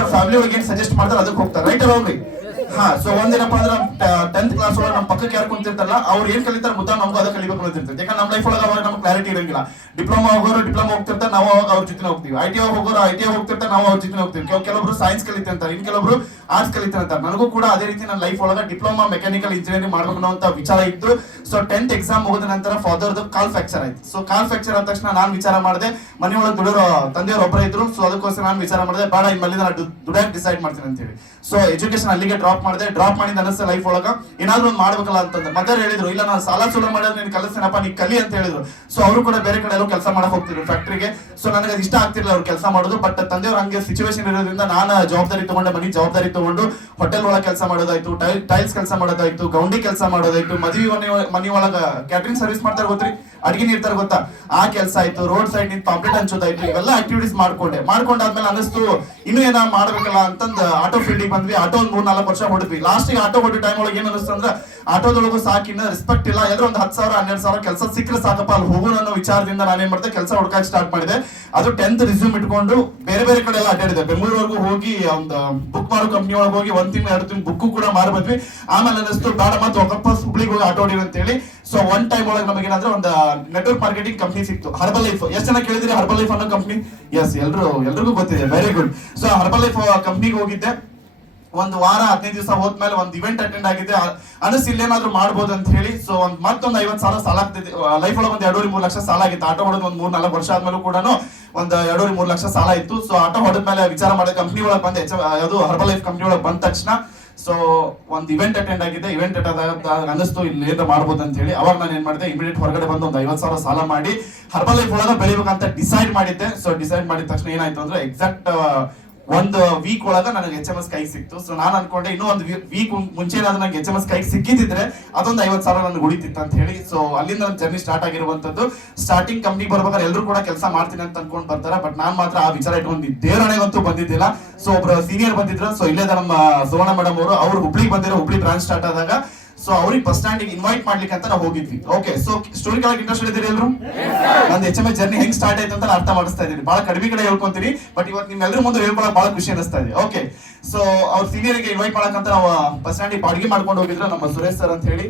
ಅವ್ರ ಫ್ಯಾಮಿಲಿ ಒಳಗೆ ಏನ್ ಸಜೆಸ್ಟ್ ಮಾಡ್ತಾರೆ ಅದಕ್ಕೆ ಹೋಗ್ತಾರೆ, ರೈಟ್ ಹೋಗ್ರಿ. ಹಾ, ಸೊ ಒಂದೇನಪ್ಪ ಅಂದ್ರೆ 10th ಕ್ಲಾಸ್ ಒಳಗೆ ನಮ್ಮ ಪಕ್ಕಕ್ಕೆ ಯಾರು ಕುಂತಿರ್ತಾರಲ್ಲ ಅವ್ರು ಏನ್ ಕಲಿತಾರೆ ಮುದ್ದ ನಮಗೂ ಅದಕ್ಕೆ ಕಲಿಬೇಕು ಅಂತಿರ್ತದೆ. ಯಾಕಂದ್ರೆ ನಮ್ಮ ಲೈಫ್ ಒಳಗೆ ಅವಾಗ ನಮ್ಗೆ ಕ್ಲಾರಿಟಿ ಇರಂಗಿಲ್ಲ. ಡಿಪ್ಲೊಮಾ ಹೋಗೋರು ಡಿಪ್ಲೊಮಾ ಹೋಗ್ತಿರ್ತಾರೆ, ನಾವು ಅವಾಗ ಅವ್ರ ಜೊತೆ ಹೋಗ್ತೀವಿ. ಐ ಟಿ ಹೋಗೋರು ಐ ಟಿ ಹೋಗ್ತಿರ್ತಾರೆ, ನಾವು ಅವ್ರ ಜೊತೆ ಹೋಗ್ತೀವಿ. ಕೆಲವೊಬ್ರು ಸೈನ್ಸ್ ಕಲಿತಿರ್ತಾರೆ, ಇನ್ ಕೆಲವೊಬ್ರು ಆರ್ಟ್ಸ್ ಕಲಿತಿರ್ತಾರೆ. ನನಗೂ ಕೂಡ ಅದೇ ರೀತಿ ನನ್ನ ಲೈಫ್ ಒಳಗೆ ಡಿಪ್ಲೊಮಾ ಮೆಕ್ಯಾನಿಕಲ್ ಇಂಜಿನಿಯರಿಂಗ್ ಮಾಡ್ಬೇಕು ಅನ್ನೋ ವಿಚಾರ ಇತ್ತು. ಸೊ 10th ಎಕ್ಸಾಮ್ ಮುಗಿದ ನಂತರ ಫಾದರ್ದು ಕಾಲ್ ಫ್ರಾಕ್ಚರ್ ಆಯ್ತು. ಸೊ ಕಾಲ್ ಫ್ರಾಕ್ಚರ್ ಆದ ತಕ್ಷಣ ನಾನು ವಿಚಾರ ಮಾಡಿದೆ, ಮನೆಯೊಳಗೆ ದುಡಿಯೋರು ತಂದೆಯವರು ಒಬ್ಬರೇ ಇದ್ರು. ಸೊ ಅದಕ್ಕೋಸ್ಕರ ನಾನು ವಿಚಾರ ಮಾಡಿದೆ, ಬೇಡ ಇನ್ಮೇಲೆ ನಾನು ದುಡಿಯಕ್ಕೆ ಡಿಸೈಡ್ ಮಾಡ್ತೀನಿ ಅಂತ ಹೇಳಿ. ಸೊ ಎಜುಕೇಶನ್ ಅಲ್ಲಿಗೆ ಡ್ರಾಪ್ ಮಾಡಿದೆ. ಡ್ರಾಪ್ ಮಾಡಿದ ಅನಿಸ್ತ ಲೈಫ್ ಒಳಗ ಏನಾದ್ರು ಒಂದು ಮಾಡ್ಬೇಕಲ್ಲ ಅಂತಂದ್ರೆ ಮದರ್ ಹೇಳಿದ್ರು, ಇಲ್ಲ ನಾನು ಸಾಲ ಸೂಲ ಮಾಡೋದು ನೀನು ಕಲಿಸ್ತೇನಪ್ಪ, ನೀ ಕಲಿ ಅಂತ ಹೇಳಿದ್ರು. ಸೊ ಅವರು ಕೂಡ ಬೇರೆ ಕಡೆ ಎಲ್ಲೋ ಕೆಲಸ ಮಾಡಕ್ ಹೋಗ್ತಿದ್ರು ಫ್ಯಾಕ್ಟ್ರಿಗೆ. ಸೊ ನನಗೆ ಅದು ಇಷ್ಟ ಆಗ್ತಿರ್ಲಿಲ್ಲ ಅವ್ರು ಕೆಲಸ ಮಾಡೋದು. ಬಟ್ ತಂದೆಯವ್ರು ಹಂಗೆ ಸಿಚುವೇಶನ್ ಇರೋದ್ರಿಂದ ನಾನು ಜವಾಬ್ದಾರಿ ತಗೊಂಡೆ, ಮನೆ ಜವಾಬ್ದಾರಿ ತಗೊಂಡು ಹೋಟೆಲ್ ಒಳಗೆ ಕೆಲಸ ಮಾಡೋದಾಯ್ತು, ಟೈಲ್ಸ್ ಕೆಲಸ ಮಾಡೋದಾಯ್ತು, ಗೌಂಡಿ ಕೆಲಸ ಮಾಡೋದಾಯ್ತು, ಮದುವೆ ಮನೆ ಒಳಗ ಕ್ಯಾಟರಿಂಗ್ ಸರ್ವಿಸ್ ಮಾಡ್ತಾರೆ ಗೊತ್ತ್ರಿ, ಅಡಿಗೆ ನೀಡ್ತಾರೆ ಗೊತ್ತಾ, ಆ ಕೆಲಸ ಆಯ್ತು, ರೋಡ್ ಸೈಡ್ ನಿಂತು ಪಾಂಪ್ಲೆಟ್ ಹಂಚೋದಾಯ್ತು, ಇವೆಲ್ಲ ಆಕ್ಟಿವಿಟೀಸ್ ಮಾಡ್ಕೊಂಡಾದ್ಮೇಲೆ ಅನಿಸ್ತು ಇನ್ನೂ ಏನೋ ಮಾಡ್ಬೇಕಲ್ಲ ಅಂತಂದು ಆಟೋ ಫೀಲ್ಡಿಗೆ ಬಂದ್ವಿ. ಆಟೋ ಒಂದು 3-4 ವರ್ಷ ಹೊಡಿದ್ವಿ. ಲಾಸ್ಟಿಗೆ ಆಟೋ ಹೊಡಿ ಟೈಮ್ ಒಳಗೆ ಏನ್ ಅನಿಸ್ತು ಅಂದ್ರೆ ಆಟೋದೊಳಗೂ ಸಾಕಿನ್ನ ರೆಸ್ಪೆಕ್ಟ್ ಇಲ್ಲ, ಎಲ್ಲರೂ ಒಂದು 10,000-12,000 ಕೆಲಸ ಸಿಕ್ಕರೆ ಸಾಕಪ್ಪ ಅಲ್ಲಿ ಹೋಗೋಣ ಅನ್ನೋ ವಿಚಾರದಿಂದ ನಾನೇನ್ ಮಾಡಿದೆ, ಕೆಲಸ ಹುಡುಕಕ್ಕೆ ಸ್ಟಾರ್ಟ್ ಮಾಡಿದೆ. ಅದು 10th ರಿಸ್ಯೂಮ್ ಇಟ್ಕೊಂಡು ಬೇರೆ ಬೇರೆ ಕಡೆ ಎಲ್ಲ ಅಡ್ಡಾಡಿದೆ. ಬೆಂಗಳೂರವರೆಗೂ ಹೋಗಿ ಒಂದು ಬುಕ್ ಮಾಡೋ ಕಂಪ್ನಿ ಒಳಗೆ ಹೋಗಿ 1 ತಿಂಗಳು 2 ತಿಂಗಳು ಬುಕ್ ಕೂಡ ಮಾರ್ಬದ್ವಿ. ಆಮೇಲೆ ಅನಿಸ್ತು ಬೇಡ ಮತ್ತೆ ವಾಪಸ್ ಹುಬ್ಳಿಗೆ ಹೋಗಿ ಆಟೋ ಹೊಡಿ ಅಂತ ಹೇಳಿ. ಸೊ ಒನ್ ಟೈಮ್ ಒಳಗೆ ನಮಗೆ ಏನಂದ್ರೆ ಒಂದು ನೆಟ್ವರ್ಕ್ ಮಾರ್ಕೆಟಿಂಗ್ ಕಂಪ್ನಿ ಸಿಕ್ತು, ಹರ್ಬಲ್ ಲೈಫ್. ಎಷ್ಟು ಜನ ಕೇಳಿದಿರಿ ಹರ್ಬಲ್ ಲೈಫ್ ಅನ್ನೋ ಕಂಪ್ನಿ? ಎಸ್, ಎಲ್ರಿಗೂ ಗೊತ್ತಿದೆ, very good. So herbal life ಕಂಪ್ನಿಗೆ ಹೋಗಿದ್ದೆ. ಒಂದು ವಾರ 15 ದಿವಸ ಹೋದ್ಮೇಲೆ ಒಂದು ಇವೆಂಟ್ ಅಟೆಂಡ್ ಆಗಿದ್ದೆ. ಅನಿಸ್ ಇಲ್ಲೇನಾದ್ರೂ ಮಾಡ್ಬೋದು ಅಂತ ಹೇಳಿ. ಸೊ ಮತ್ತೊಂದು 50,000 ಸಾಲ ಆಗ್ತಿದೆ ಲೈಫ್ ಒಳಗೆ. ಒಂದು 2-3 ಲಕ್ಷ ಸಾಲ ಆಗಿತ್ತು. ಆಟೋ ಹೊಡೆದು ಒಂದು 3-4 ವರ್ಷ ಆದ್ಮೇಲೆ ಕೂಡ ಒಂದು 2-3 ಲಕ್ಷ ಸಾಲ ಇತ್ತು. ಸೊ ಆಟೋ ಹೊಡೆದ್ಮೇಲೆ ವಿಚಾರ ಮಾಡಿದ ಕಂಪ್ನಿ ಒಳಗೆ ಬಂದೆ, ಅದು ಹರ್ಬಲ್ ಲೈಫ್ ಕಂಪ್ನಿ ಒಳಗೆ ಬಂದ ತಕ್ಷಣ ಸೊ ಒಂದು ಇವೆಂಟ್ ಅಟೆಂಡ್ ಆಗಿದ್ದೆ. ಇವೆಂಟ್ ಅಟೆಂಡ್ ಅನಿಸ್ತು ಇಲ್ಲಿ ಏನಾರ ಮಾಡ್ಬೋದು ಅಂತ ಹೇಳಿ. ಅವಾಗ ನಾನು ಏನ್ ಮಾಡಿದೆ, ಇಮಿಡಿಯೇಟ್ ಹೊರಗಡೆ ಬಂದು ಒಂದು 50,000 ಸಾಲ ಮಾಡಿ ಹರ್ಬಲ್ ಲೈಫ್ ಒಳಗೆ ಬೆಳಿಬೇಕಂತ ಡಿಸೈಡ್ ಮಾಡಿದ್ದೆ. ಸೊ ಡಿಸೈಡ್ ಮಾಡಿದ ತಕ್ಷಣ ಏನಾಯ್ತು ಅಂದ್ರೆ ಎಕ್ಸಾಕ್ಟ್ ಒಂದು ವೀಕ್ ಒಳಗ ನನಗೆ HMS ಕೈಗೆ ಸಿಕ್ತು. ಸೊ ನಾನು ಅನ್ಕೊಂಡೆ ಇನ್ನೂ ಒಂದು ವೀಕ್ ಮುಂಚೆ ಏನಾದ್ರು ನಂಗೆ HMS ಕೈಗೆ ಸಿಕ್ಕಿದ್ರೆ ಅದೊಂದು 50,000 ನನಗೆ ಉಳಿತಿತ್ತು ಅಂತ ಹೇಳಿ. ಸೊ ಅಲ್ಲಿಂದ ನನ್ನ ಜರ್ನಿ ಸ್ಟಾರ್ಟ್ ಆಗಿರುವಂತದ್ದು. ಸ್ಟಾರ್ಟಿಂಗ್ ಕಂಪ್ನಿ ಬರ್ಬೇಕಾದ್ರೆ ಎಲ್ಲರೂ ಕೂಡ ಕೆಲಸ ಮಾಡ್ತೀನಿ ಅಂತ ಅನ್ಕೊಂಡ್ ಬರ್ತಾರೆ, ಬಟ್ ನಾನ್ ಮಾತ್ರ ಆ ವಿಚಾರ ಇಟ್ಕೊಂಡು ದೇವರಣೆಗಂತೂ ಬಂದಿದ್ದಿಲ್ಲ. ಸೊ ಒಬ್ರು ಸೀನಿಯರ್ ಬಂದಿದ್ರು. ಸೊ ಇಲ್ಲೇ ನಮ್ಮ ಸುವರ್ಣ ಮೇಡಮ್ ಅವರು ಹುಬ್ಳಿಗೆ ಬಂದಿರೋ, ಹುಬ್ಳಿ ಬ್ರಾಂಚ್ ಸ್ಟಾರ್ಟ್ ಆದಾಗ ಸೊ ಅವ್ರಿಗೆ ಬಸ್ ಸ್ಟ್ಯಾಂಡ್ ಇನ್ವೈಟ್ ಮಾಡ್ಲಿಕ್ಕೆ ಅಂತ ನಾವು ಹೋಗಿದ್ವಿ. ಓಕೆ, ಸೊ ಸ್ಟೋರಿ ಕೇಳಕ್ಕೆ ಇಂಟ್ರೆಸ್ಟ್ ಇದ್ದೀರಿ ಎಲ್ಲರೂ? ನಂದು HMS ಜರ್ನಿ ಹೆಂಗ್ ಸ್ಟಾರ್ಟ್ ಆಯ್ತು ಅಂತ ಅರ್ಥ ಮಾಡಿಸ್ತಾ ಇದ್ದೀನಿ. ಬಹಳ ಕಡಿಮೆ ಕಡೆ ಹೇಳ್ಕೊಂತೀನಿ, ಬಟ್ ಇವತ್ತು ನಿಮ್ಮೆಲ್ಲರ ಮುಂದೆ ಹೇಳ್ಕೊಳಕ್ ಬಹಳ ಖುಷಿ ಅನಿಸ್ತಾ ಇದೆ. ಓಕೆ, ಸೊ ಅವ್ರ ಸೀನಿಯರ್ಗೆ ಇನ್ವೈಟ್ ಮಾಡಕ್ಕಂತ ನಾವು ಬಸ್ ಸ್ಟ್ಯಾಂಡ್ ಅಡಿಗೆ ಮಾಡ್ಕೊಂಡು ಹೋಗಿದ್ರು ನಮ್ಮ ಸುರೇಶ್ ಸರ್ ಅಂತ ಹೇಳಿ.